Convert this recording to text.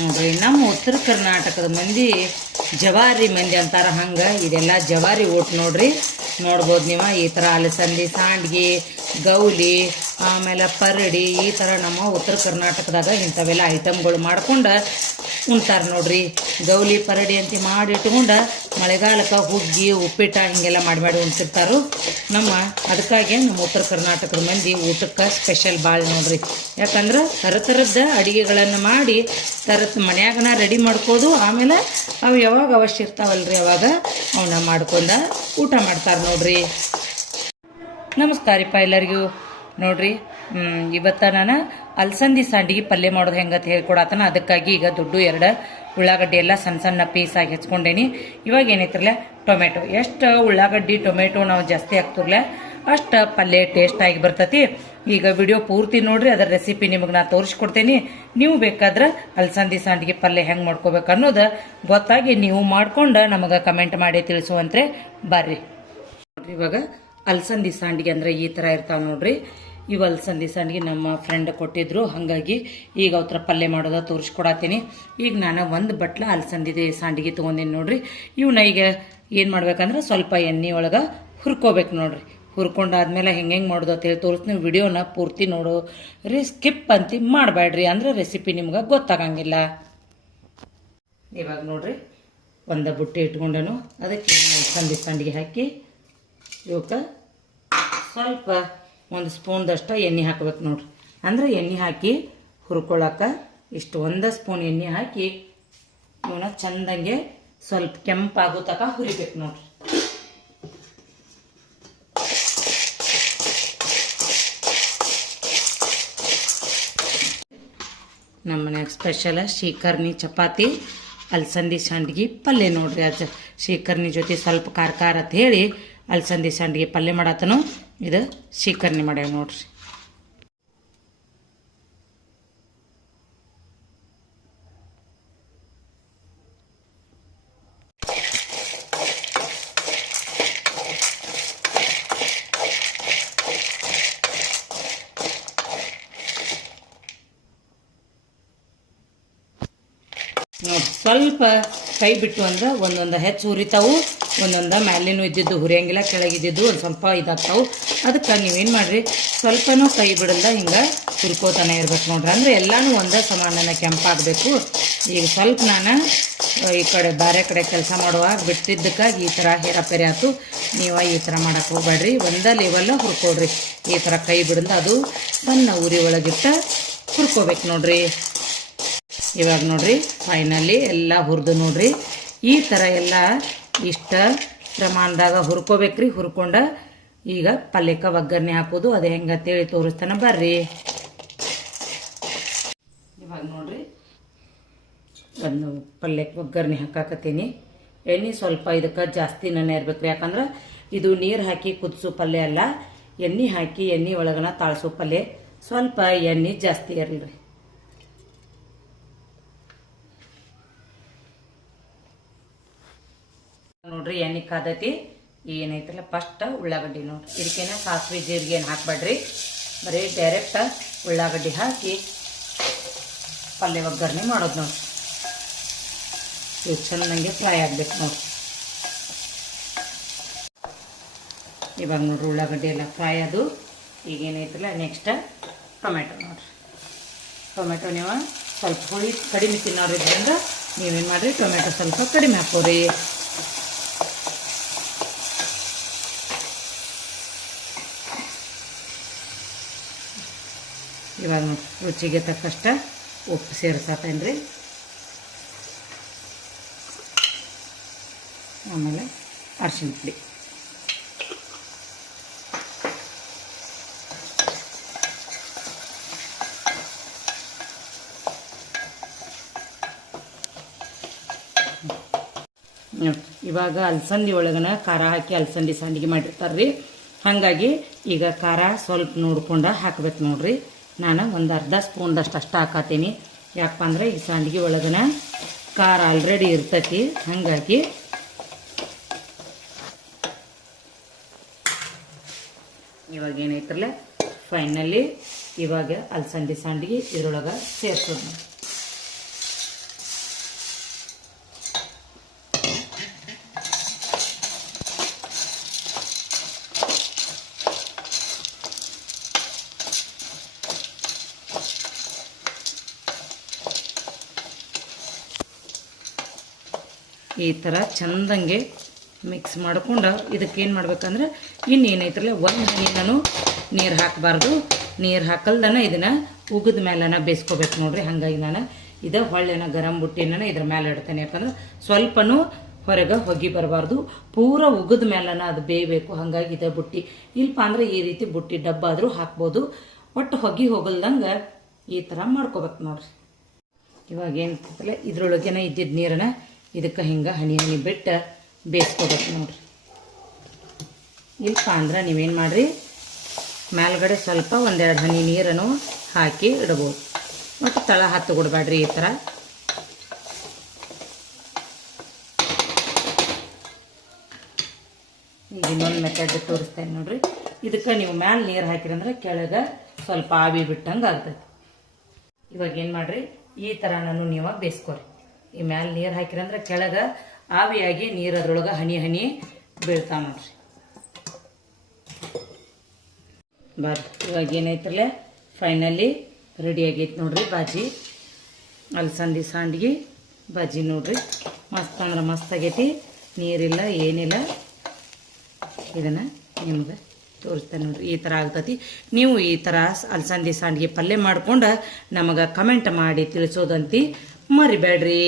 ನೋಡ್ರಿ ನಮ್ಮ ಉತ್ತರ ಕರ್ನಾಟಕದ ಮಂದಿ ಜವಾರಿ ಮಂದಿ ಅಂತಾರ, ಹಂಗೆ ಇದೆಲ್ಲ ಜವಾರಿ ಊಟ ನೋಡ್ರಿ. ನೋಡ್ಬೋದು ನೀವು ಈ ಥರ ಅಲಸಂದಿ, ಸಂಡ್ಗಿ, ಗೌಲಿ, ಆಮೇಲೆ ಪರಡಿ, ಈ ಥರ ನಮ್ಮ ಉತ್ತರ ಕರ್ನಾಟಕದಾಗ ಇಂಥವೆಲ್ಲ ಐಟಮ್ಗಳು ಮಾಡ್ಕೊಂಡು ಉಣ್ತಾರೆ ನೋಡ್ರಿ. ಗೌಲಿ ಪರಡಿ ಅಂತ ಮಾಡಿ ಇಟ್ಕೊಂಡು ಮಳೆಗಾಲಕ್ಕೆ ಹುಗ್ಗಿ ಉಪ್ಪಿಟ್ಟು ಹಿಂಗೆಲ್ಲ ಮಾಡಿ ಉಣ್ತಿರ್ತಾರು. ಅದಕ್ಕಾಗಿ ನಮ್ಮ ಉತ್ತರ ಕರ್ನಾಟಕದ ಮಂದಿ ಊಟಕ್ಕೆ ಸ್ಪೆಷಲ್ ಭಾಳ ನೋಡ್ರಿ. ಯಾಕಂದ್ರೆ ಥರದ ಅಡುಗೆಗಳನ್ನು ಮಾಡಿ ಮನ್ಯಾಗನ ರೆಡಿ ಮಾಡ್ಕೋದು, ಆಮೇಲೆ ಅವು ಯಾವಾಗ ಅವಶ್ಯ ಇರ್ತಾವಲ್ರಿ ಅವಾಗ ಅವನ್ನ ಮಾಡ್ಕೊಂಡು ಊಟ ಮಾಡ್ತಾರೆ ನೋಡ್ರಿ. ನಮಸ್ಕಾರಪ್ಪ ಎಲ್ಲರಿಗೂ. ನೋಡ್ರಿ ಇವತ್ತು ನಾನು ಅಲಸಂದಿ ಸಂಡಿಗೆ ಪಲ್ಯ ಮಾಡೋದು ಹೆಂಗಂತ ಹೇಳ್ಕೊಡತ್ತನ. ಅದಕ್ಕಾಗಿ ಈಗ ದೊಡ್ಡ 2 ಉಳ್ಳಾಗಡ್ಡಿ ಎಲ್ಲ ಸಣ್ಣ ಸಣ್ಣ ಪೀಸಾಗಿ ಹೆಚ್ಕೊಂಡೇನಿ. ಇವಾಗ ಏನೈತ್ರಲ್ಲ ಟೊಮೆಟೊ, ಎಷ್ಟು ಉಳ್ಳಾಗಡ್ಡಿ ಟೊಮೆಟೊ ನಾವು ಜಾಸ್ತಿ ಹಾಕ್ತಿರ್ಲ ಅಷ್ಟು ಪಲ್ಯ ಟೇಸ್ಟಾಗಿ ಬರ್ತೈತಿ. ಈಗ ವಿಡಿಯೋ ಪೂರ್ತಿ ನೋಡ್ರಿ, ಅದರ ರೆಸಿಪಿ ನಿಮಗೆ ನಾನು ತೋರಿಸ್ಕೊಡ್ತೇನೆ. ನೀವು ಬೇಕಾದ್ರೆ ಅಲಸಂದಿ ಸಂಡಿಗೆ ಪಲ್ಯ ಹೆಂಗೆ ಮಾಡ್ಕೋಬೇಕು ಅನ್ನೋದು ಗೊತ್ತಾಗಿ ನೀವು ಮಾಡ್ಕೊಂಡು ನಮಗೆ ಕಮೆಂಟ್ ಮಾಡಿ ತಿಳಿಸುವಂತ್ರೆ ಬರ್ರಿ. ನೋಡ್ರಿ ಇವಾಗ ಅಲಸಂದಿ ಸಂಡಿಗೆ ಅಂದ್ರೆ ಈ ಥರ ಇರ್ತಾವೆ ನೋಡ್ರಿ. ಇವು ಅಲಸಂದಿ ಸಂಡಿಗೆ ನಮ್ಮ ಫ್ರೆಂಡ್ ಕೊಟ್ಟಿದ್ರು, ಹಾಗಾಗಿ ಈಗ ಅವ್ರ ಪಲ್ಯ ಮಾಡೋದ ತೋರಿಸ್ಕೊಡತ್ತೀನಿ. ಈಗ ನಾನು 1 ಬಟ್ಲ ಅಲಸಂದಿ ಸಂಡಿಗೆ ತೊಗೊಂಡೀನಿ ನೋಡ್ರಿ. ಇವನ್ನ ಈಗ ಏನು ಮಾಡ್ಬೇಕಂದ್ರೆ ಸ್ವಲ್ಪ ಎಣ್ಣೆ ಒಳಗೆ ಹುರ್ಕೋಬೇಕು ನೋಡ್ರಿ. ಹುರ್ಕೊಂಡಾದ್ಮೇಲೆ ಹೆಂಗೆ ಮಾಡೋದು ಅಂತ ಹೇಳಿ ತೋರಿಸ್ತೀನಿ. ವಿಡಿಯೋನ ಪೂರ್ತಿ ನೋಡೋರಿ, ಸ್ಕಿಪ್ ಅಂತ ಮಾಡಬೇಡ್ರಿ, ಅಂದ್ರೆ ರೆಸಿಪಿ ನಿಮ್ಗೆ ಗೊತ್ತಾಗಂಗಿಲ್ಲ. ಇವಾಗ ನೋಡ್ರಿ 1 ಬುಟ್ಟಿ ಇಟ್ಕೊಂಡನು, ಅದಕ್ಕೆ ಅಲಸಂದಿ ಸಂಡಿಗೆ ಹಾಕಿ ಇವಕ್ಕೆ ಸ್ವಲ್ಪ 1 ಸ್ಪೂನ್ದಷ್ಟು ಎಣ್ಣೆ ಹಾಕ್ಬೇಕು ನೋಡ್ರಿ. ಅಂದ್ರೆ ಎಣ್ಣೆ ಹಾಕಿ ಹುರ್ಕೊಳಕ್ಕೆ ಇಷ್ಟು 1 ಸ್ಪೂನ್ ಎಣ್ಣೆ ಹಾಕಿ ಇವನ್ನ ಚಂದಂಗೆ ಸ್ವಲ್ಪ ಕೆಂಪಾಗೋ ತನಕ ಹುರಿಬೇಕು ನೋಡ್ರಿ. ನಮ್ಮ ಮನ್ಯಾಗ ಸ್ಪೆಷಲ್ ಶೀಕರ್ನಿ ಚಪಾತಿ ಅಲಸಂದಿ ಸಂಡಿಗೆ ಪಲ್ಯ ನೋಡ್ರಿ. ಅದು ಶೀಕರ್ನಿ ಜೊತೆ ಸ್ವಲ್ಪ ಖಾರ ಅಂತ ಹೇಳಿ ಅಲಸಂದಿ ಸಂಡಿಗೆ ಪಲ್ಯ ಮಾಡತ್ತನು. ಇದು ಶೀಕರ್ನಿ ಮಾಡ್ಯಾವ ನೋಡ್ರಿ. ಸ್ವಲ್ಪ ಕೈ ಬಿಟ್ಟು ಅಂದ್ರೆ ಒಂದೊಂದು ಹೆಚ್ಚು ಹುರಿತಾವು, ಒಂದೊಂದು ಮ್ಯಾಲಿನೂ ಇದ್ದಿದ್ದು ಹುರಿಯಂಗಿಲ್ಲ, ಕೆಳಗಿದ್ದು ಒಂದು ಸ್ವಲ್ಪ ಇದಾಗ್ತಾವು. ಅದಕ್ಕೆ ನೀವೇನು ಮಾಡಿರಿ, ಸ್ವಲ್ಪನೂ ಕೈ ಬಿಡಲ್ಲ ಹಿಂಗೆ ಹುರ್ಕೋತಾನೆ ಇರ್ಬೇಕು ನೋಡ್ರಿ. ಅಂದರೆ ಎಲ್ಲನೂ ಒಂದೇ ಸಮಾನ ಕೆಂಪಾಗಬೇಕು. ಈಗ ಸ್ವಲ್ಪ ನಾನು ಈ ಕಡೆ ಬೇರೆ ಕಡೆ ಕೆಲಸ ಮಾಡುವಾಗ ಬಿಟ್ಟಿದ್ದಕ್ಕಾಗಿ ಈ ಥರ ಹೇರಾಪೆರೆ ಆಯ್ತು. ನೀವು ಈ ಥರ ಮಾಡಕ್ಕೆ ಹೋಗ್ಬೇಡ್ರಿ, ಒಂದೇ ಲೆವೆಲ್ಲ ಹುರ್ಕೊಡ್ರಿ. ಈ ಥರ ಕೈ ಬಿಡಲ್ಲ, ಅದು ಸಣ್ಣ ಉರಿ ಒಳಗಿಟ್ಟ ಹುರ್ಕೋಬೇಕು ನೋಡ್ರಿ. ಇವಾಗ ನೋಡ್ರಿ ಫೈನಲಿ ಎಲ್ಲ ಹುರಿದು ನೋಡ್ರಿ. ಈ ಥರ ಎಲ್ಲ ಇಷ್ಟ ಪ್ರಮಾಣದಾಗ ಹುರ್ಕೋಬೇಕ್ರಿ. ಹುರ್ಕೊಂಡ ಈಗ ಪಲ್ಯಕ್ಕೆ ಒಗ್ಗರಣೆ ಹಾಕೋದು, ಅದು ಹೆಂಗಂತೇಳಿ ತೋರಿಸ್ತಾನೆ ಬರ್ರಿ. ಇವಾಗ ನೋಡ್ರಿ ಒಂದು ಪಲ್ಯಕ್ಕೆ ಒಗ್ಗರಣೆ ಹಾಕಾಕತ್ತೀನಿ. ಎಣ್ಣೆ ಸ್ವಲ್ಪ ಇದಕ್ಕೆ ಜಾಸ್ತಿ ನೆನೆ ಇರ್ಬೇಕ್ರಿ, ಯಾಕಂದ್ರೆ ಇದು ನೀರು ಹಾಕಿ ಕುದಿಸೋ ಪಲ್ಯ ಅಲ್ಲ, ಎಣ್ಣೆ ಹಾಕಿ ಎಣ್ಣೆ ಒಳಗನ ತಾಳ್ಸೋ ಪಲ್ಯ. ಸ್ವಲ್ಪ ಎಣ್ಣೆ ಜಾಸ್ತಿ ಇರಲ್ರಿ. ನೋಡ್ರಿ ಎಣ್ಣೆ ಕಾದೈತಿ. ಏನೈತಲ್ಲ ಫಸ್ಟ್ ಉಳ್ಳಾಗಡ್ಡಿ ನೋಡ್ರಿ, ಇದಕ್ಕೇನ ಸಾಸಿವೆ ಜೀರಿಗೆ ಏನು ಹಾಕ್ಬೇಡ್ರಿ, ಬರೀ ಡೈರೆಕ್ಟ್ ಉಳ್ಳಾಗಡ್ಡಿ ಹಾಕಿ ಪಲ್ಯ ಒಗ್ಗರಣೆ ಮಾಡೋದು ನೋಡ್ರಿ. ಇವು ಚೆನ್ನಾಗಿ ಫ್ರೈ ಆಗ್ಬೇಕು ನೋಡ್ರಿ. ಇವಾಗ ನೋಡ್ರಿ ಉಳ್ಳಾಗಡ್ಡಿ ಎಲ್ಲ ಫ್ರೈ ಅದು. ಈಗೇನೈತಲ್ಲ ನೆಕ್ಸ್ಟ್ ಟೊಮೆಟೊ ನೋಡ್ರಿ. ಟೊಮೆಟೊ ನೀವು ಸ್ವಲ್ಪ ಹುಳಿ ಕಡಿಮೆ ತಿನ್ನೋರು ಇದ್ರಿಂದ ನೀವೇನು ಮಾಡಿರಿ, ಟೊಮೆಟೊ ಸ್ವಲ್ಪ ಕಡಿಮೆ ಹಾಕೋರಿ. ಇವಾಗ ರುಚಿಗೆ ತಕ್ಕಷ್ಟ ಉಪ್ಪು ಸೇರಿಸತ್ತೇನ್ರಿ. ಆಮೇಲೆ ಅರಿಶಿನ ಪುಡಿ. ಇವಾಗ ಅಲಸಂದಿ ಒಳಗನ ಖಾರ ಹಾಕಿ ಅಲಸಂದಿ ಸಂಡಿಗೆ ಮಾಡಿರ್ತಾರ್ರಿ, ಹಾಗಾಗಿ ಈಗ ಖಾರ ಸ್ವಲ್ಪ ನೋಡ್ಕೊಂಡು ಹಾಕ್ಬೇಕು ನೋಡ್ರಿ. ನಾನು ಒಂದು ಅರ್ಧ ಸ್ಪೂನ್ದಷ್ಟು ಅಷ್ಟು ಹಾಕತ್ತೀನಿ. ಯಾಕಪ್ಪ ಅಂದ್ರೆ ಈ ಸಂಡಿಗೆ ಒಳಗನ ಖಾರ ಆಲ್ರೆಡಿ ಇರ್ತೈತಿ, ಹಾಗಾಗಿ ಇವಾಗ ಏನೈತ್ರಲ್ಲ ಫೈನಲಿ ಇವಾಗ ಅಲಸಂದಿ ಸಂಡಿಗೆ ಇದ್ರೊಳಗೆ ಸೇರಿಸೋದು. ಈ ಥರ ಚಂದಂಗೆ ಮಿಕ್ಸ್ ಮಾಡ್ಕೊಂಡು ಇದಕ್ಕೇನು ಮಾಡ್ಬೇಕಂದ್ರೆ ಇನ್ನೇನೈತ್ರಲ್ಲ ಒಂದು ಹನಿನೂ ನೀರು ಹಾಕಬಾರ್ದು. ನೀರು ಹಾಕಲ್ದನ ಇದನ್ನು ಉಗಿದ ಮೇಲನ ಬೇಯಿಸ್ಕೋಬೇಕು ನೋಡ್ರಿ. ಹಾಗಾಗಿ ನಾನು ಇದು ಹೊಳ್ಳೆನ ಗರಂ ಬುಟ್ಟಿನ ಇದ್ರ ಮೇಲೆ ಇಡ್ತೇನೆ. ಯಾಕಂದ್ರೆ ಸ್ವಲ್ಪನೂ ಹೊರಗೆ ಹೊಗೆ ಬರಬಾರ್ದು, ಪೂರ ಉಗಿದ ಮೇಲನ ಅದು ಬೇಯಬೇಕು. ಹಾಗಾಗಿ ಇದೆ ಬುಟ್ಟಿ. ಇಲ್ಪ ಅಂದ್ರೆ ಈ ರೀತಿ ಬುಟ್ಟಿ ಡಬ್ಬ ಆದರೂ ಹಾಕ್ಬೋದು. ಒಟ್ಟು ಹೊಗೆ ಹೋಗಲ್ದಂಗೆ ಈ ಥರ ಮಾಡ್ಕೋಬೇಕು ನೋಡ್ರಿ. ಇವಾಗ ಏನಿರ್ತಲ್ಲ ಇದ್ರೊಳಗೇನ ಇದ್ದಿದ್ದ ನೀರನ್ನ ಇದಕ್ಕೆ ಹಿಂಗೆ ಹನಿ ಹನಿ ಬಿಟ್ಟು ಬೇಯಿಸ್ಕೋಬೇಕು ನೋಡ್ರಿ. ಇಲ್ಪ ಅಂದ್ರೆ ನೀವೇನು ಮಾಡಿರಿ, ಮೇಲ್ಗಡೆ ಸ್ವಲ್ಪ ಒಂದೆರಡು ಹನಿ ನೀರನ್ನು ಹಾಕಿ ಇಡ್ಬೋದು. ಮತ್ತು ತಳ ಹತ್ತು ಕೊಡಬೇಡ್ರಿ. ಈ ಥರ ಈಗ ಇನ್ನೊಂದು ಮೆಥಡ್ ತೋರಿಸ್ತೇನೆ ನೋಡ್ರಿ. ಇದಕ್ಕೆ ನೀವು ಮ್ಯಾಲೆ ನೀರು ಹಾಕಿರಂದ್ರೆ ಕೆಳಗೆ ಸ್ವಲ್ಪ ಆವಿ ಬಿಟ್ಟಂಗೆ ಆಗ್ತೈತಿ. ಇವಾಗ ಏನು ಮಾಡ್ರಿ, ಈ ಥರ ನಾನು ನೀವು ಬೇಯಿಸ್ಕೊರಿ. ಈ ಮ್ಯಾಲೆ ನೀರು ಹಾಕಿರಂದ್ರೆ ಕೆಳಗೆ ಆವಿಯಾಗಿ ನೀರು ಅದ್ರೊಳಗೆ ಹನಿ ಹನಿ ಬೀಳ್ತಾವ ನೋಡ್ರಿ. ಬರ್ರಿ ಇವಾಗ ಏನೈತ್ರಲ್ಲ ಫೈನಲಿ ರೆಡಿ ಆಗೈತೆ ನೋಡ್ರಿ ಬಾಜಿ. ಅಲಸಂದಿ ಸಂಡಿಗೆ ಬಾಜಿ ನೋಡ್ರಿ, ಮಸ್ತ್ ಅಂದ್ರೆ ಮಸ್ತ್ ಆಗೈತಿ. ನೀರಿಲ್ಲ ಏನಿಲ್ಲ. ಇದನ್ನು ನಿಮ್ಗೆ ತೋರಿಸ್ತೇನೆ ನೋಡ್ರಿ. ಈ ಥರ ಆಗ್ತೈತಿ. ನೀವು ಈ ಥರ ಅಲಸಂದಿ ಸಂಡಿಗೆ ಪಲ್ಯ ಮಾಡ್ಕೊಂಡು ನಮಗೆ ಕಮೆಂಟ್ ಮಾಡಿ ತಿಳಿಸೋದಂತಿ ಮರಿಬೇಡ್ರಿ.